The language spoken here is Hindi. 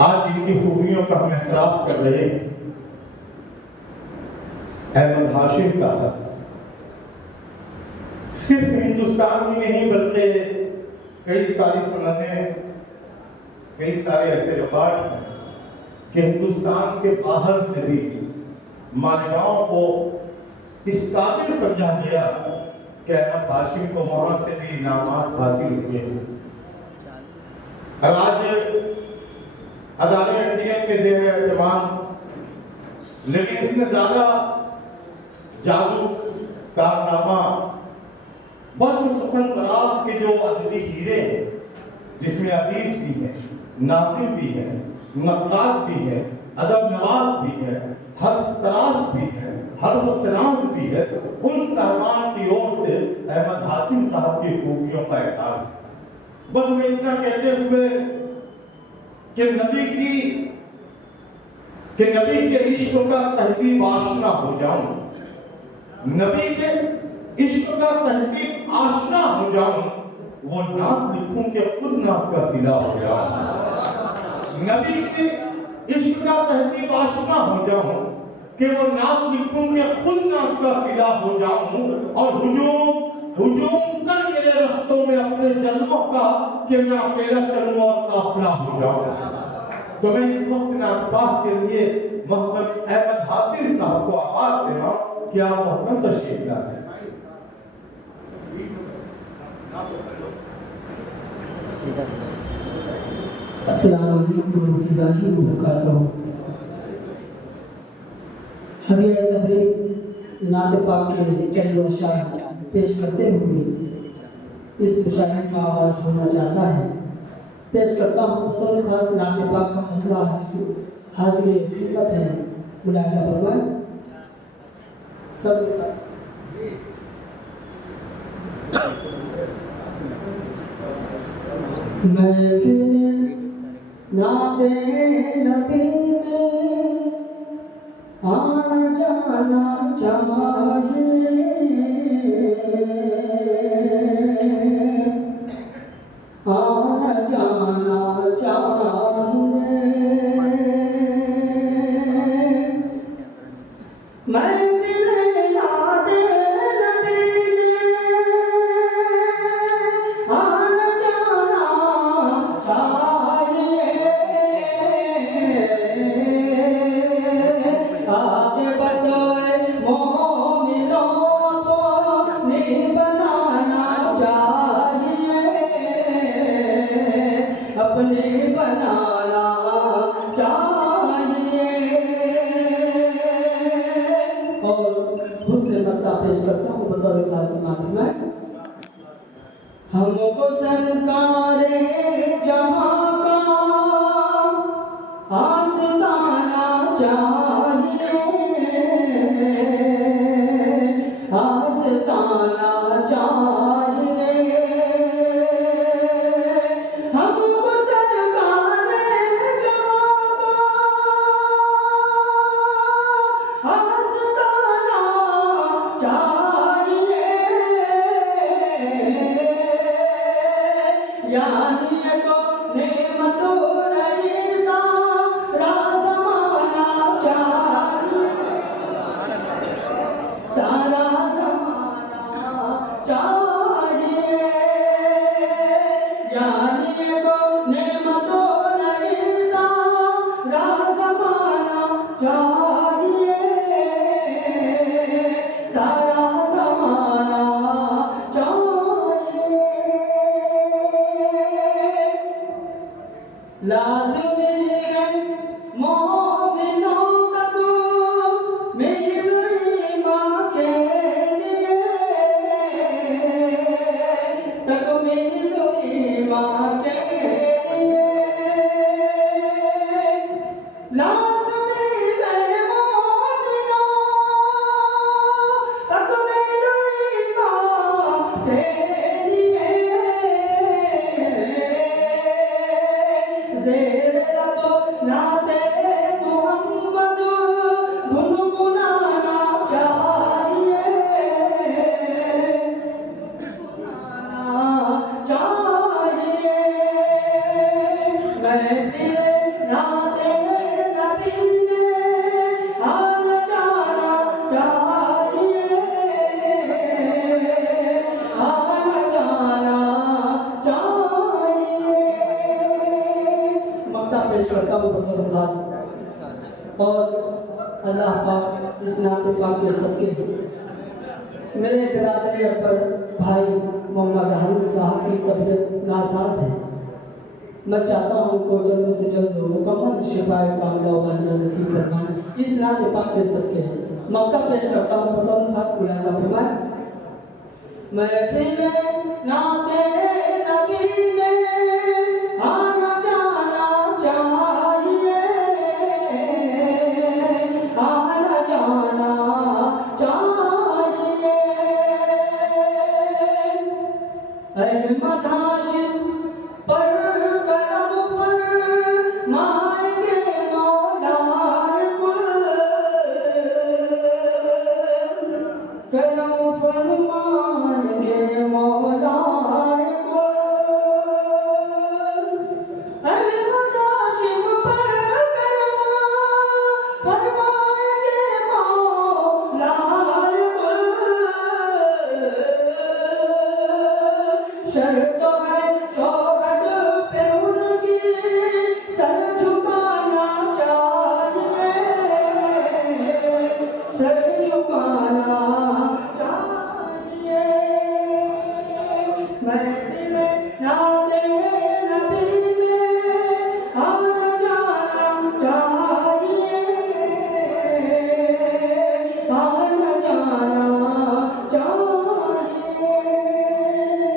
आज इनकी खूबियों का हम एहतराम कर रहे हैं। अहमद हाशिम साहब सिर्फ हिंदुस्तान में नहीं बल्कि कई सारी सनदें, कई सारे ऐसे रिकॉर्ड हैं कि हिंदुस्तान के बाहर से भी मालेगांव को इस काबिल समझा गया कि अहमद हाशिम को वहां से भी इनामात हासिल हुए हैं। और आज अदालत इंडिया के ज़ेर एहतमाम, लेकिन इसमें ज्यादा जादू कारनामा बहुत सुखन तराज के जो अदबी हीरे हैं, जिसमें अदीब भी है, नाज़िम भी है, नक्काद भी है, अदब नवाज भी है, हर्फ तराज भी है, हर्फ सराज भी है, उन साहबान की ओर से अहमद हाशिम साहब की खूबियों का एहसान। बस मैं इतना कहते हुए कि नबी के इश्क का तहजीब आशना हो जाऊं, नबी के इश्क का तहजीब आशना हो जाऊं, वो नाम लिखूं कि खुद नाम का सिला हो जाऊं। नबी के इश्क का तहजीब आशना हो जाऊं कि वो नाम लिखूं कि खुद नाम का सिला हो जाऊं, और हुजूम कर मेरे रस्तों में अपने जन्मों का कि मैं अकेला चलूं और काफिला हो जाऊं। तो मैं इस वक्त नाबाह के लिए मोहम्मद अहमद हाशिम साहब को आवाज दे रहा हूं कि आप मोहम्मद तशरीफ लाएं। अस्सलाम वालेकुम रहमतुल्लाहि व बरकातहू। हज़रत तबरीक नात पाक के चंद अशार पेश करते हुए इस मुशायरे का आगाज़ होना चाहता है। पेश करता हूँ बतौर खास नात पाक का मतलब हाजिर खिदमत है, मुलाहिज़ा फरमाएं। सब महफिल नाते नबी में आना जाना चाहिए, आना जाना चाहिए। महफिल नाते नबी में आना जाना चाहिए, आके बतौए मोमिनों को नहीं बनाना चाहिए, अपने बनाना चाहिए। और हुस्न मत्ता पेश करता हूँ बतौर खास माफी में। हमको सरकारे जहाँ का आस्ताना चाहिए, आस्ताना चाहिए। हमको सरकारे जहाँ का आस्ताना चाहिए, यानी को नेमतों नहीं सारा ज़माना चाहिए, सारा ज़माना चाहिए। यानी को नेमतों नहीं सारा ज़माना चाहिए, सारा ज़माना चाहिए। लाज़िमी है मोमिनों तक मेरी माँ के लिए, तक मेरी माँ के लिए। लाज़िमी है मोमिनों तक मेरी माँ के लिए, ज़ेर लब नाते मोहम्मद गुनगुनाना चाहिए, गुनगुनाना चाहिए। महफिल नाते नबी में आना जाना चाहिए, आना जाना चाहिए। मक्ता पेश करता हूँ बतौर खास और अल्लाह पाक इस नाते पाक के सबके मेरे बिरादरी अकबर भाई मोहम्मद हारून साहब की तबीयत नासाज है। मैं चाहता हूँ उनको जल्द से जल्द मुकम्मल शिफाए कामला वाजिला नसीब फरमाए। इस नाते पाक के सबके मक्ता पेश करता हूँ बतौर खास मुलाजा फरमाए। महफिल नाते नबी में